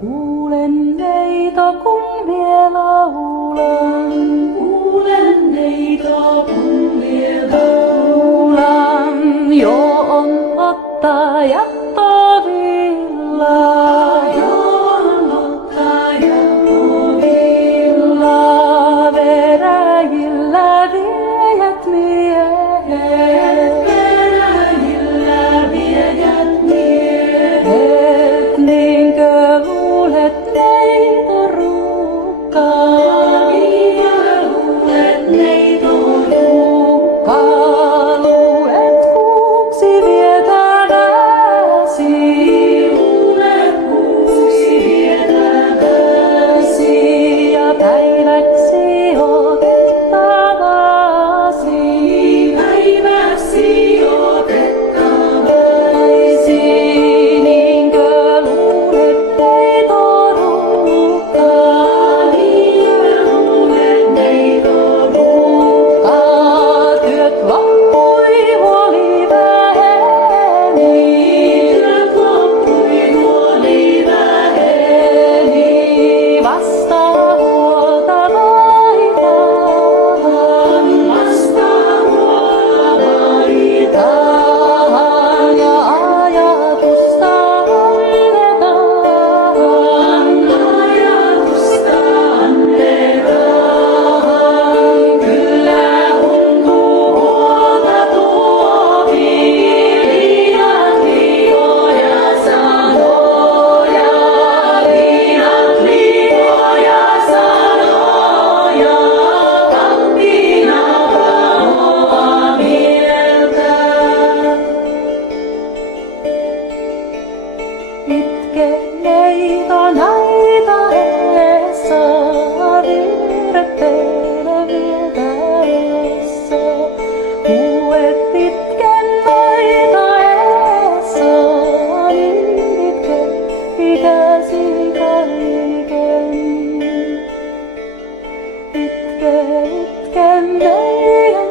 Kuulen neito, kun vie laulan. Kuulen neito, kun vie laulan. Jo on ottaja tovilla. Jo on ottaja tovilla. Veräjillä viejät miehet. Veräjillä viejät miehet. Niinkö luulet neito ruuhkaa? Niinkö luulet neito ruuhkaa? Luulet kuuksi vietäväsi. Luulet kuuksi vietäväsi. Ja päiväksi otettavasi. Päiväksi otettavasi. Niinkö luulet neito ruuhkaa? Niinkö luulet neito ruuhkaa? Työt loppui, huoli väheni. Työt loppui, huoli väheni. Vasta huolta vaihtaan. Vasta huolta vaihtaan. Ja ajatusta annetaan. Ajatusta annetaan. Kyllä untuu huolta tuovi. Liian lihoja sanoja. Liian lihoja sanoja. Kampina pahoa mieltä. Itke neito näitä eessä, virpeille vietäessä. Kuulet itken näitä eessä, niin itke ikäsi kaiken. Itke meidän